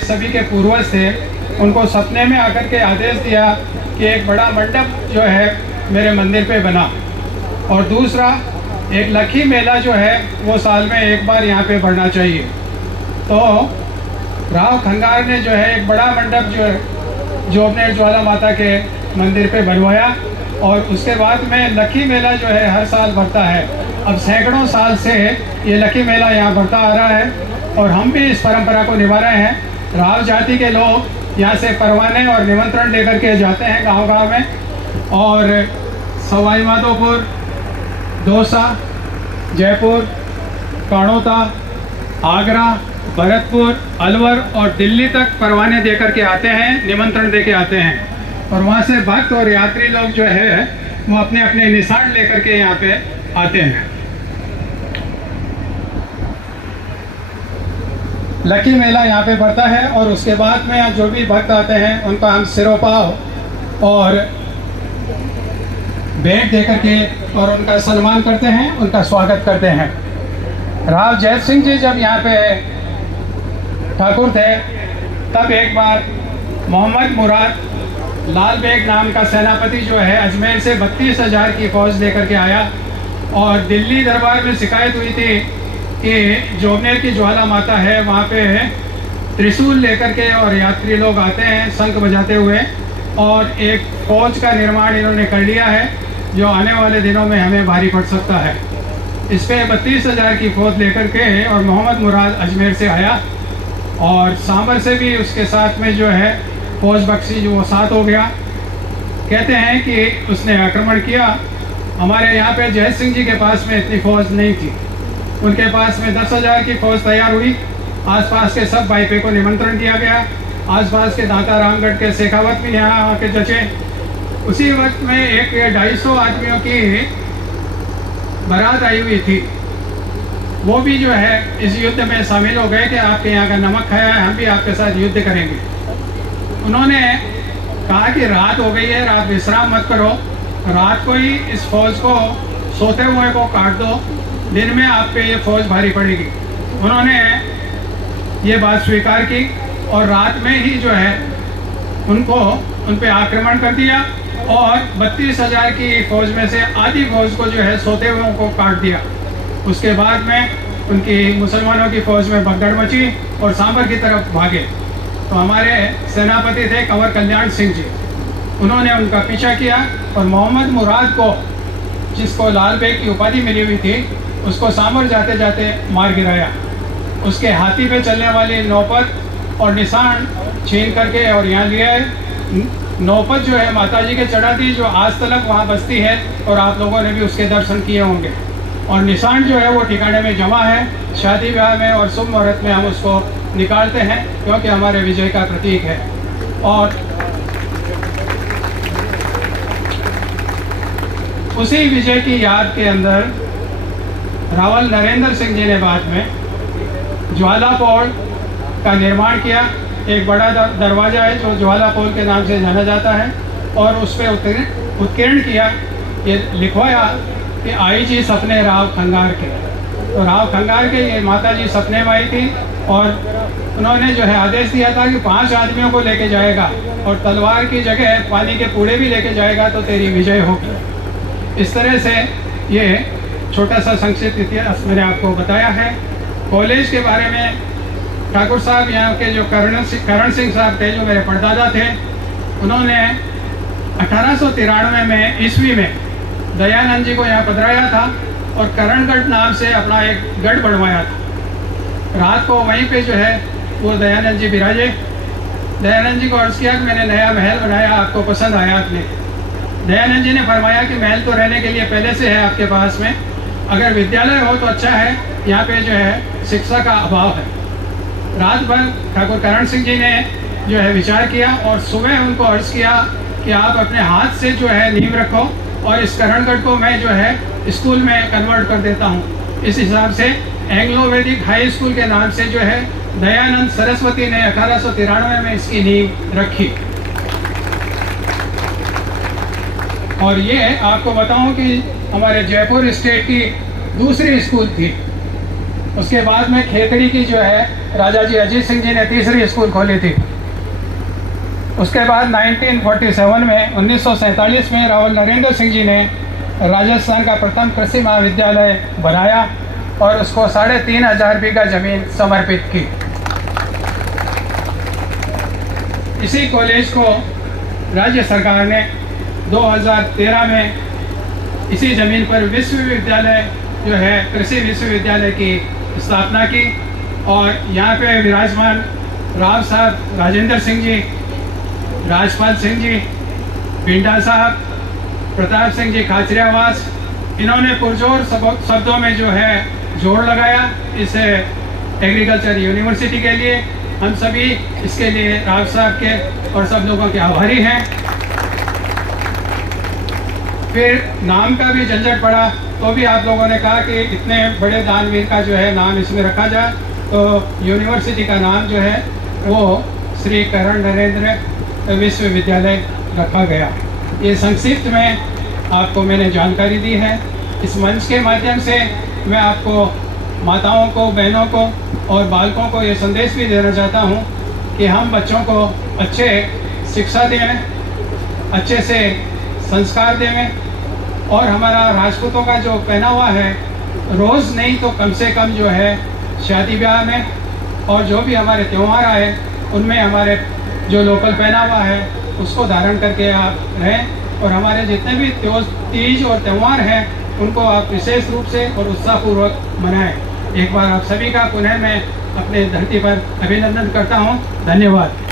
सभी के पूर्वज थे, उनको सपने में आकर के आदेश दिया कि एक बड़ा मंडप जो है मेरे मंदिर पे बना, और दूसरा एक लखी मेला जो है वो साल में एक बार यहाँ पे बढ़ना चाहिए। तो राव खंगार ने जो है एक बड़ा मंडप जो अपने ज्वाला माता के मंदिर पे बनवाया, और उसके बाद में लखी मेला जो है हर साल बढ़ता है। अब सैकड़ों साल से ये लखी मेला यहाँ बढ़ता आ रहा है, और हम भी इस परंपरा को निभा रहे हैं। राव जाति के लोग यहाँ से परवाने और निमंत्रण लेकर के जाते हैं गांव-गांव में, और सवाई माधोपुर, दौसा, जयपुर, काणोता, आगरा, भरतपुर, अलवर और दिल्ली तक परवाने देकर के आते हैं, निमंत्रण दे के आते हैं। और वहाँ से भक्त और यात्री लोग जो है वो अपने अपने निशान लेकर के यहाँ पे आते हैं। लकी मेला यहाँ पे बढ़ता है, और उसके बाद में जो भी भक्त आते हैं उनका हम सिरोपाव और भेंट देकर के और उनका सम्मान करते हैं, उनका स्वागत करते हैं। राव जैत सिंह जी जब यहाँ पे ठाकुर थे, तब एक बार मोहम्मद मुराद लाल बेग नाम का सेनापति जो है अजमेर से 32,000 की फौज लेकर के आया, और दिल्ली दरबार में शिकायत हुई थी कि जोबनेर की ज्वाला माता है, वहाँ पे त्रिशूल लेकर के और यात्री लोग आते हैं शंख बजाते हुए, और एक फौज का निर्माण इन्होंने कर लिया है जो आने वाले दिनों में हमें भारी पड़ सकता है। इस पर 32,000 की फौज लेकर के और मोहम्मद मुराद अजमेर से आया, और सांबर से भी उसके साथ में जो है फौज बख्शी जो वो साथ हो गया। कहते हैं कि उसने आक्रमण किया। हमारे यहाँ पे जैत सिंह जी के पास में इतनी फौज नहीं थी, उनके पास में 10,000 की फौज तैयार हुई। आसपास के सब भाईपे को निमंत्रण दिया गया, आसपास के दाता रामगढ़ के शेखावत भी यहाँ आके जचे। उसी वक्त में एक 250 आदमियों की बारात आई हुई थी, वो भी जो है इस युद्ध में शामिल हो गए कि आपके यहाँ का नमक खाया है, हम भी आपके साथ युद्ध करेंगे। उन्होंने कहा कि रात हो गई है, रात विश्राम मत करो, रात को ही इस फौज को सोते हुए को काट दो, दिन में आप पे ये फौज भारी पड़ेगी। उन्होंने ये बात स्वीकार की, और रात में ही जो है उन पे आक्रमण कर दिया, और 32,000 की फौज में से आधी फौज को जो है सोते हुए को काट दिया। उसके बाद में उनकी मुसलमानों की फौज में भगदड़ मची और सांबर की तरफ भागे। तो हमारे सेनापति थे कंवर कल्याण सिंह जी, उन्होंने उनका पीछा किया, और मोहम्मद मुराद को, जिसको लाल बेग की उपाधि मिली हुई थी, उसको सांबर जाते जाते मार गिराया। उसके हाथी पे चलने वाली नौपत और निशान छीन करके और यहाँ लिया है। नौपत जो है माताजी के चढ़ाती, जो आज तक वहाँ बसती है, और आप लोगों ने भी उसके दर्शन किए होंगे। और निशान जो है वो ठिकाने में जमा है, शादी ब्याह में और शुभ मुहूर्त में हम उसको निकालते हैं, क्योंकि हमारे विजय का प्रतीक है। और उसी विजय की याद के अंदर रावल नरेंद्र सिंह जी ने बाद में ज्वाला पोल का निर्माण किया। एक बड़ा दरवाज़ा है जो ज्वाला पोल के नाम से जाना जाता है, और उस पर उत्कीर्ण किया, ये लिखवाया कि आई जी सपने राव खंगार के। तो राव खंगार के ये माता जी सपने में आई थी, और उन्होंने जो है आदेश दिया था कि 5 आदमियों को लेके जाएगा, और तलवार की जगह पानी के पूड़े भी लेके जाएगा, तो तेरी विजय होगी। इस तरह से ये छोटा सा संक्षिप्त इतिहास मैंने आपको बताया है। कॉलेज के बारे में ठाकुर साहब यहाँ के जो करण सिंह साहब थे, जो मेरे परदादा थे, उन्होंने 1893 में ईस्वी में दयानंद जी को यहाँ पधराया था, और करणगढ़ नाम से अपना एक गढ़ बनवाया था। रात को वहीं पे जो है वो दयानंद जी विराजे। दयानंद जी को अर्ज़ किया कि मैंने नया महल बनाया, आपको पसंद आया आपने? दयानंद जी ने फरमाया कि महल तो रहने के लिए पहले से है आपके पास में, अगर विद्यालय हो तो अच्छा है, यहाँ पे जो है शिक्षा का अभाव है। रात भर ठाकुर करण सिंह जी ने जो है विचार किया, और सुबह उनको अर्ज़ किया कि आप अपने हाथ से जो है नींव रखो, और इस करणगढ़ को मैं जो है स्कूल में कन्वर्ट कर देता हूँ। इस हिसाब से एंग्लो वैदिक हाई स्कूल के नाम से जो है दयानंद सरस्वती ने 1893 में इसकी नींव रखी। और ये आपको बताऊं कि हमारे जयपुर स्टेट की दूसरी स्कूल थी। उसके बाद में खेतड़ी की जो है राजा जी अजीत सिंह जी ने तीसरी स्कूल खोली थी। उसके बाद 1947 में 1947 में रावल नरेंद्र सिंह जी ने राजस्थान का प्रथम कृषि महाविद्यालय बनाया और उसको 3,500 बीघा जमीन समर्पित की। इसी कॉलेज को राज्य सरकार ने 2013 में इसी ज़मीन पर विश्वविद्यालय जो है कृषि विश्वविद्यालय की स्थापना की और यहाँ पे विराजमान राव साहब राजेंद्र सिंह जी, राजपाल सिंह जी, पिंडा साहब, प्रताप सिंह जी खाचरियावास, इन्होंने पुरजोर शब्दों में जो है जोड़ लगाया इस एग्रीकल्चर यूनिवर्सिटी के लिए। हम सभी इसके लिए राव साहब के और सब लोगों के आभारी हैं। फिर नाम का भी झंझट पड़ा तो भी आप लोगों ने कहा कि इतने बड़े दानवीर का जो है नाम इसमें रखा जाए, तो यूनिवर्सिटी का नाम जो है वो श्री करण नरेंद्र विश्वविद्यालय रखा गया। ये संक्षिप्त में आपको मैंने जानकारी दी है। इस मंच के माध्यम से मैं आपको माताओं को, बहनों को और बालकों को ये संदेश भी देना चाहता हूँ कि हम बच्चों को अच्छे शिक्षा दें, अच्छे से संस्कार दें और हमारा राजपूतों का जो पहनावा है रोज़ नहीं तो कम से कम जो है शादी ब्याह में और जो भी हमारे त्यौहार आए उनमें हमारे जो लोकल पहनावा है उसको धारण करके आप रहें और हमारे जितने भी तीज और त्यौहार हैं उनको आप विशेष रूप से और उत्साहपूर्वक मनाएं। एक बार आप सभी का पुनः मैं अपने धरती पर अभिनंदन करता हूं। धन्यवाद।